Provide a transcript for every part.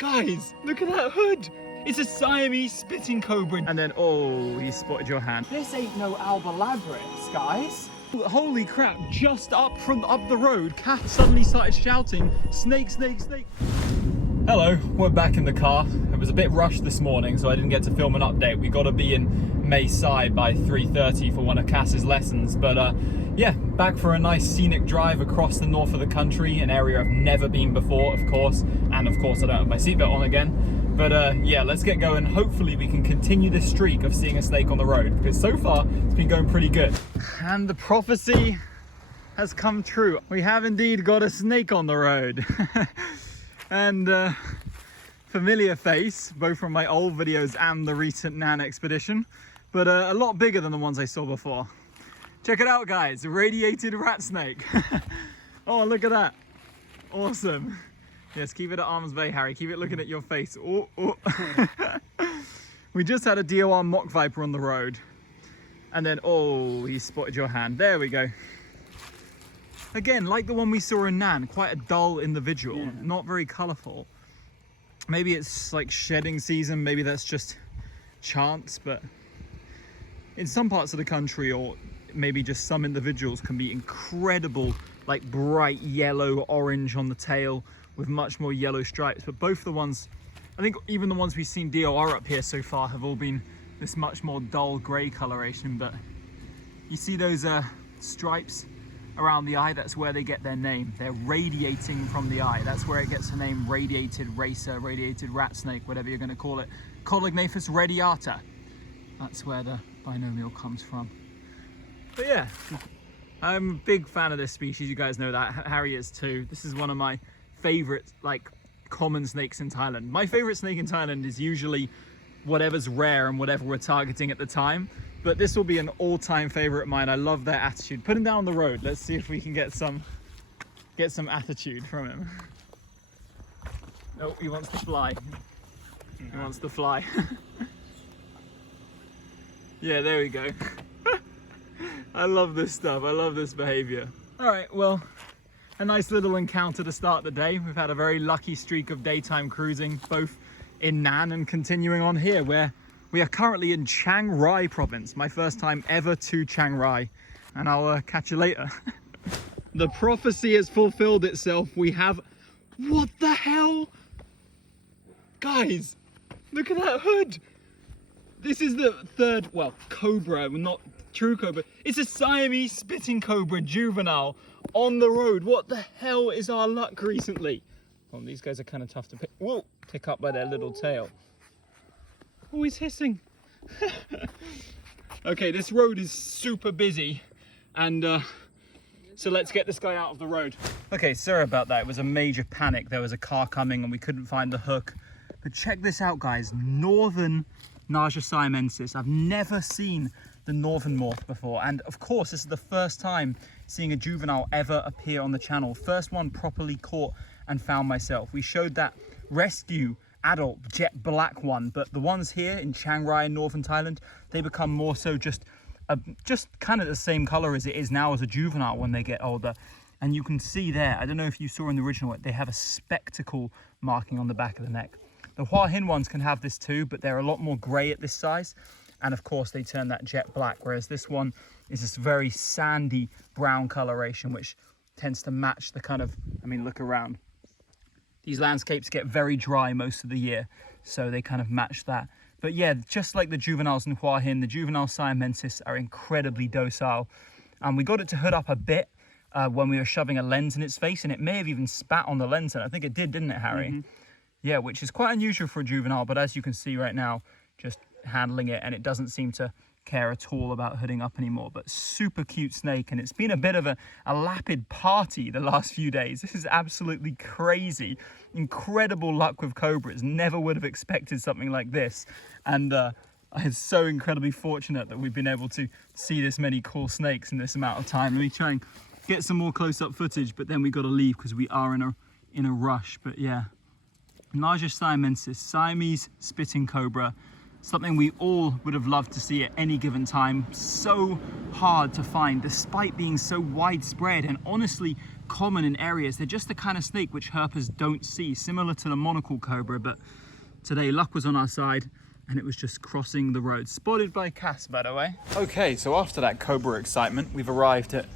Guys, look at that hood. It's a Siamese spitting cobra. And then, oh, he spotted your hand. This ain't no Alba Labrador, guys. Holy crap, just up the road, Kath suddenly started shouting, snake, snake, snake. Hello, we're back in the car. It was a bit rushed this morning, so I didn't get to film an update. We got to be in Mayside by 3:30 for one of Cass's lessons. But yeah, back for a nice scenic drive across the north of the country, an area I've never been before, of course. And of course, I don't have my seatbelt on again. But yeah, let's get going. Hopefully we can continue this streak of seeing a snake on the road, because so far it's been going pretty good. And the prophecy has come true. We have indeed got a snake on the road. And familiar face, both from my old videos and the recent Nan expedition, but a lot bigger than the ones I saw before. Check it out, guys, a radiated rat snake. Oh, look at that. Awesome. Yes, keep it at arm's bay, Harry. Keep it looking at your face. Oh, oh. We just had a DOR mock viper on the road. And then, oh, he spotted your hand. There we go. Again, like the one we saw in Nan, quite a dull individual, yeah. Not very colourful. Maybe it's like shedding season, maybe that's just chance, but in some parts of the country, or maybe just some individuals, can be incredible, like bright yellow, orange on the tail with much more yellow stripes. But both the ones, I think even the ones we've seen DOR up here so far have all been this much more dull grey coloration. But you see those stripes around the eye, that's where they get their name. They're radiating from the eye. That's where it gets the name radiated racer, radiated rat snake, whatever you're going to call it. Colognathus radiata. That's where the binomial comes from. But yeah, I'm a big fan of this species. You guys know that. Harry is too. This is one of my favorite, like, common snakes in Thailand. My favorite snake in Thailand is usually whatever's rare and whatever we're targeting at the time. But this will be an all-time favorite of mine. I love their attitude. Put him down on the road. Let's see if we can get some attitude from him. Oh, he wants to fly. He wants to fly. Yeah, there we go. I love this stuff. I love this behavior. All right, well, a nice little encounter to start the day. We've had a very lucky streak of daytime cruising, both in Nan and continuing on here, where we are currently in Chiang Rai province. My first time ever to Chiang Rai, and I'll catch you later. The prophecy has fulfilled itself. We have, what the hell? Guys, look at that hood. This is the third, well, cobra, not true cobra. It's a Siamese spitting cobra juvenile on the road. What the hell is our luck recently? Oh, these guys are kind of tough to pick up by their little tail. Oh, he's hissing. Okay, this road is super busy, and so let's get this guy out of the road. Okay, sorry about that. It was a major panic. There was a car coming and we couldn't find the hook. But check this out, guys. Northern Naja siamensis. I've never seen the northern morph before, and of course this is the first time seeing a juvenile ever appear on the channel. First one properly caught and found myself. We showed that rescue adult jet black one, but the ones here in Chiang Rai in northern Thailand, they become more so just kind of the same color as it is now as a juvenile when they get older. And you can see there, I don't know if you saw in the original, they have a spectacle marking on the back of the neck. The Hua Hin ones can have this too, but they're a lot more gray at this size, and of course they turn that jet black, whereas this one is this very sandy brown coloration, which tends to match the kind of, I mean, look around. These landscapes get very dry most of the year, so they kind of match that. But yeah, just like the juveniles in Hua Hin, the Juvenile Siamensis are incredibly docile. And we got it to hood up a bit when we were shoving a lens in its face, and it may have even spat on the lens, and I think it did, didn't it, Harry? Mm-hmm. Yeah, which is quite unusual for a juvenile, but as you can see right now, just handling it, and it doesn't seem to care at all about hooding up anymore. But super cute snake, and it's been a bit of a lapid party the last few days. This is absolutely crazy. Incredible luck with cobras. Never would have expected something like this, and I'm so incredibly fortunate that we've been able to see this many cool snakes in this amount of time. Let me try and get some more close-up footage, but then we got to leave because we are in a rush. But yeah, Naja siamensis, Siamese spitting cobra. Something we all would have loved to see at any given time. So hard to find despite being so widespread, and honestly common in areas. They're just the kind of snake which herpers don't see, similar to the monocle cobra, but today luck was on our side and it was just crossing the road. Spotted by Cass, by the way. Okay, so after that cobra excitement, we've arrived at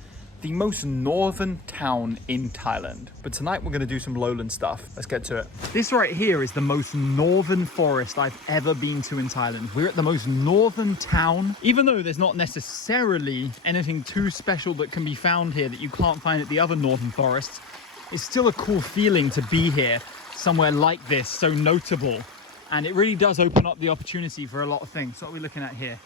the most northern town in Thailand. But tonight we're gonna do some lowland stuff. Let's get to it. This right here is the most northern forest I've ever been to in Thailand. We're at the most northern town. Even though there's not necessarily anything too special that can be found here that you can't find at the other northern forests, it's still a cool feeling to be here, somewhere like this, so notable. And it really does open up the opportunity for a lot of things. What are we looking at here?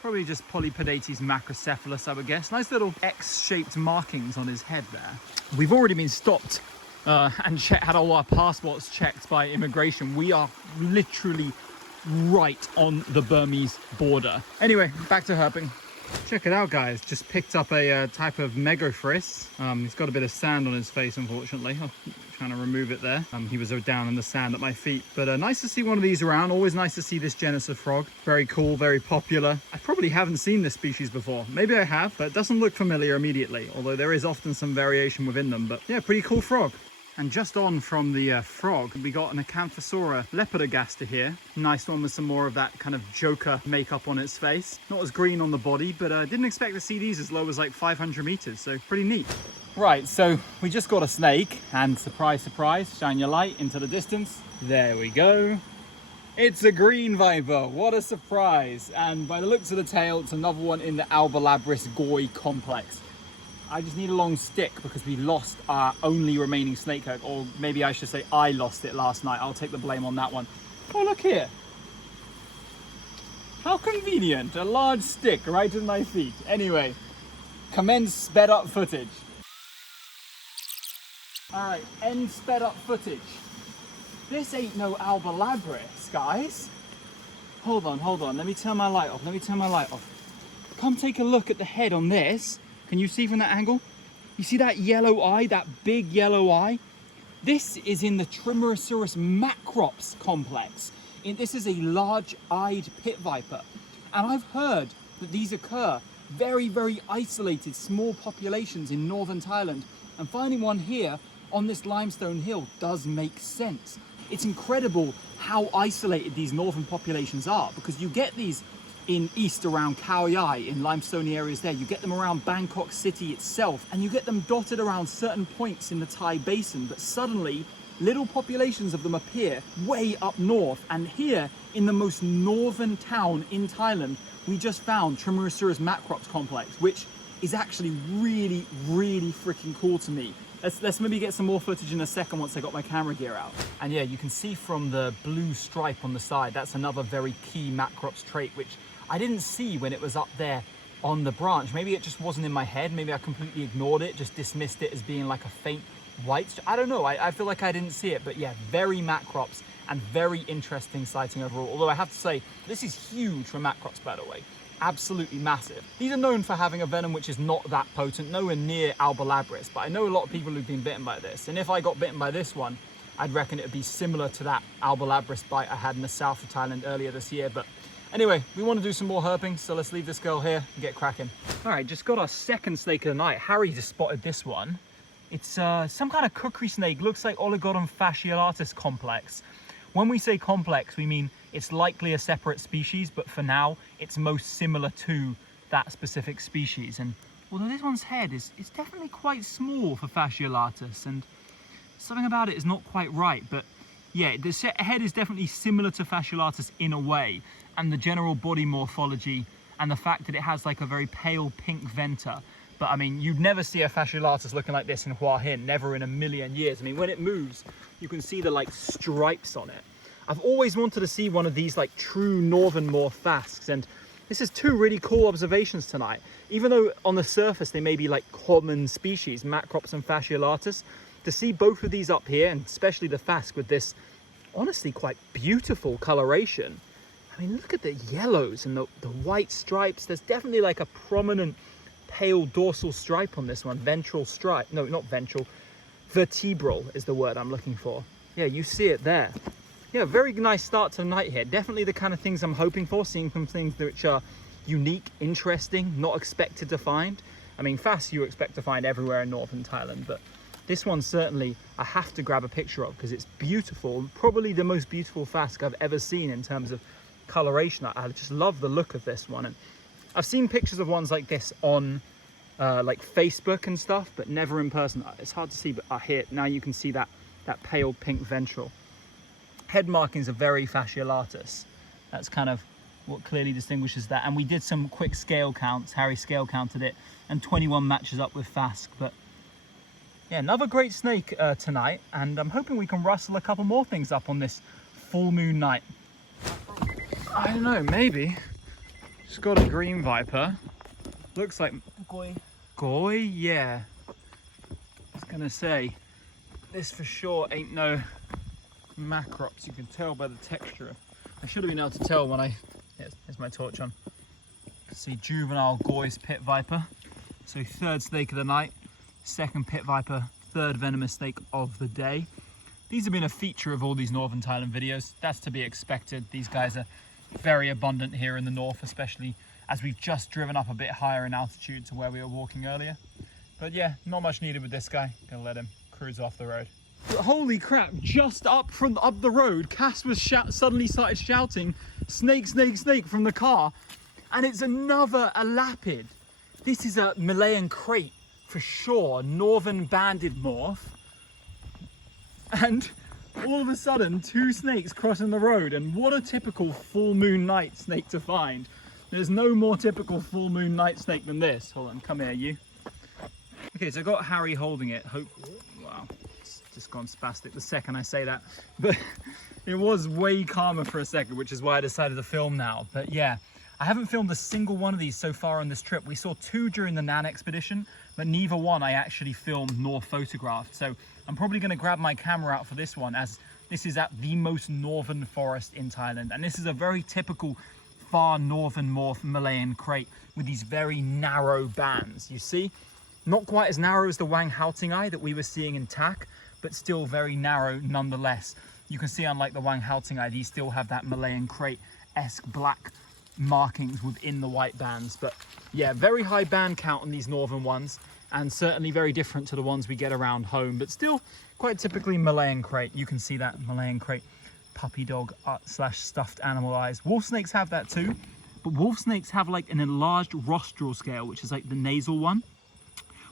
Probably just Polypodates macrocephalus, I would guess. Nice little X-shaped markings on his head there. We've already been stopped and had all our passports checked by immigration. We are literally right on the Burmese border. Anyway, back to herping. Check it out, guys. Just picked up a type of Megaphris. He's got a bit of sand on his face, unfortunately. I'm trying to remove it there. He was down in the sand at my feet. But nice to see one of these around. Always nice to see this genus of frog. Very cool, very popular. I probably haven't seen this species before. Maybe I have, but it doesn't look familiar immediately. Although there is often some variation within them. But yeah, pretty cool frog. And just on from the frog, we got an Acanthosauria lepidogasta here. Nice one with some more of that kind of Joker makeup on its face. Not as green on the body, but didn't expect to see these as low as like 500 meters, so pretty neat. Right, so we just got a snake, and surprise, surprise, shine your light into the distance. There we go. It's a green viper, what a surprise. And by the looks of the tail, it's another one in the Albolabris Goi complex. I just need a long stick because we lost our only remaining snake hook, or maybe I should say I lost it last night. I'll take the blame on that one. Oh, look here. How convenient, a large stick right at my feet. Anyway, commence sped up footage. All right, end sped up footage. This ain't no Albolabris, guys. Hold on, let me turn my light off, Come take a look at the head on this. Can you see from that angle? You see that yellow eye, that big yellow eye? This is in the Trimerosaurus macrops complex. This is a large-eyed pit viper. And I've heard that these occur very, very isolated, small populations in northern Thailand. And finding one here on this limestone hill does make sense. It's incredible how isolated these northern populations are, because you get these in east around Khao Yai, in limestone areas there. You get them around Bangkok city itself, and you get them dotted around certain points in the Thai basin, but suddenly little populations of them appear way up north. And here in the most northern town in Thailand, we just found Trimerosaurus macrops complex, which is actually really, really freaking cool to me. Let's maybe get some more footage in a second once I got my camera gear out. And yeah, you can see from the blue stripe on the side, that's another very key macrops trait, which I didn't see when it was up there on the branch. Maybe it just wasn't in my head. Maybe I completely ignored it, just dismissed it as being like a faint white. I don't know. I feel like I didn't see it, but yeah, very macrops and very interesting sighting overall. Although I have to say, this is huge for macrops, by the way. Absolutely massive. These are known for having a venom which is not that potent, nowhere near Albolabris, but I know a lot of people who've been bitten by this. And if I got bitten by this one, I'd reckon it would be similar to that Albolabris bite I had in the south of Thailand earlier this year. But anyway, we want to do some more herping, so let's leave this girl here and get cracking. All right, just got our second snake of the night. Harry just spotted this one. It's some kind of cookery snake, looks like Oligodon fasciolatus complex. When we say complex, we mean it's likely a separate species, but for now, it's most similar to that specific species. And although this one's head is definitely quite small for fasciolatus, and something about it is not quite right, but yeah, the head is definitely similar to fasciolatus in a way, and the general body morphology and the fact that it has like a very pale pink venter. But I mean, you'd never see a fasciolatus looking like this in Hua Hin, never in a million years. I mean, when it moves, you can see the like stripes on it. I've always wanted to see one of these like true northern morph fascs, and this is two really cool observations tonight. Even though on the surface they may be like common species, macrops and fasciolatus, to see both of these up here, and especially the fasc with this honestly quite beautiful coloration. I mean, look at the yellows and the white stripes. There's definitely like a prominent pale dorsal stripe on this one, ventral stripe. No, not ventral, vertebral is the word I'm looking for. Yeah, you see it there. Yeah, very nice start to the night here. Definitely the kind of things I'm hoping for, seeing some things which are unique, interesting, not expected to find. I mean, phasc you expect to find everywhere in northern Thailand, but this one certainly I have to grab a picture of because it's beautiful, probably the most beautiful phasc I've ever seen in terms of coloration. I just love the look of this one, and I've seen pictures of ones like this on like Facebook and stuff, but never in person. It's hard to see, but here now you can see that pale pink ventral. Head markings are very fasciolatus. That's kind of what clearly distinguishes that. And we did some quick scale counts. Harry scale counted it, and 21 matches up with phasc. But yeah, another great snake tonight, and I'm hoping we can rustle a couple more things up on this full moon night. I don't know, maybe. Just got a green viper. Looks like Goi, yeah. I was gonna say, this for sure ain't no macrops. You can tell by the texture. I should have been able to tell when here's my torch on. See, juvenile Goi's pit viper. So third snake of the night, second pit viper, third venomous snake of the day. These have been a feature of all these northern Thailand videos. That's to be expected. These guys are very abundant here in the north, especially as we've just driven up a bit higher in altitude to where we were walking earlier. But yeah, not much needed with this guy. Gonna let him cruise off the road. Holy crap, just up the road, Cass was suddenly started shouting, snake, snake, snake from the car. And it's another elapid. This is a Malayan Krait for sure, northern banded morph. And all of a sudden, two snakes crossing the road, and what a typical full moon night snake to find. There's no more typical full moon night snake than this. Hold on, come here, you. Okay, so I got Harry holding it. Wow, it's just gone spastic the second I say that. But it was way calmer for a second, which is why I decided to film now. But yeah, I haven't filmed a single one of these so far on this trip. We saw two during the Nan expedition, but neither one I actually filmed nor photographed. So I'm probably going to grab my camera out for this one, as this is at the most northern forest in Thailand. And this is a very typical far northern morph Malayan Krait with these very narrow bands. You see, not quite as narrow as the Wang Houting that we were seeing in Tak, but still very narrow nonetheless. You can see, unlike the Wang Houting, these still have that Malayan Krait-esque black markings within the white bands. But yeah, very high band count on these northern ones, and certainly very different to the ones we get around home, but still quite typically Malayan Krait. You can see that Malayan Krait puppy dog slash stuffed animal eyes. Wolf snakes have that too, but wolf snakes have like an enlarged rostral scale, which is like the nasal one,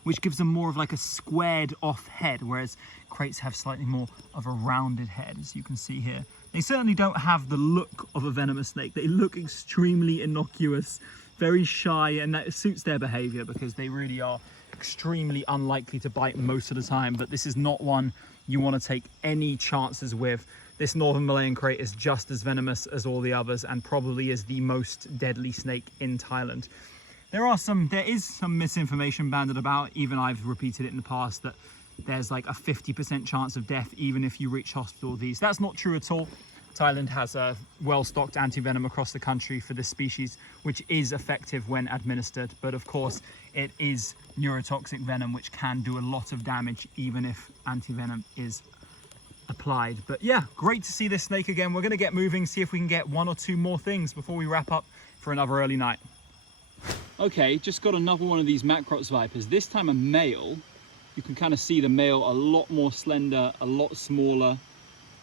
which gives them more of like a squared off head, whereas Kraits have slightly more of a rounded head, as you can see here. They certainly don't have the look of a venomous snake. They look extremely innocuous, very shy, and that suits their behavior because they really are extremely unlikely to bite most of the time. But this is not one you want to take any chances with. This northern Malayan Krait is just as venomous as all the others, and probably is the most deadly snake in Thailand. There is some misinformation banded about. Even I've repeated it in the past, that there's like a 50% chance of death even if you reach hospital with these. That's not true at all. Thailand has a well-stocked anti-venom across the country for this species, which is effective when administered. But of course, it is neurotoxic venom, which can do a lot of damage even if anti-venom is applied. But yeah, great to see this snake again. We're going to get moving, see if we can get one or two more things before we wrap up for another early night. Okay, just got another one of these Macrops vipers, this time a male. You can kind of see the male a lot more slender, a lot smaller.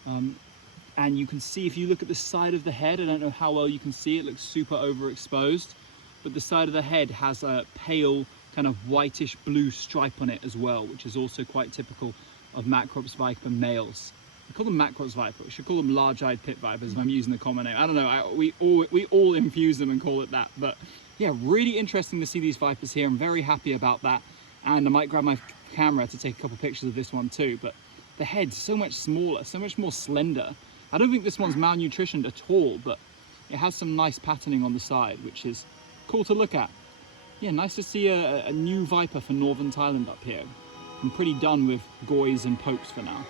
And you can see, if you look at the side of the head, I don't know how well you can see, it looks super overexposed, but the side of the head has a pale kind of whitish blue stripe on it as well, which is also quite typical of Macrops viper males. We call them Macrops viper. We should call them large-eyed pit vipers if I'm using the common name. I don't know, we all infuse them and call it that. But yeah, really interesting to see these vipers here. I'm very happy about that. And I might grab my camera to take a couple pictures of this one too. But the head's so much smaller, so much more slender. I don't think this one's malnutritioned at all, but it has some nice patterning on the side, which is cool to look at. Yeah, nice to see a new viper for northern Thailand up here. I'm pretty done with Gois and Popes for now.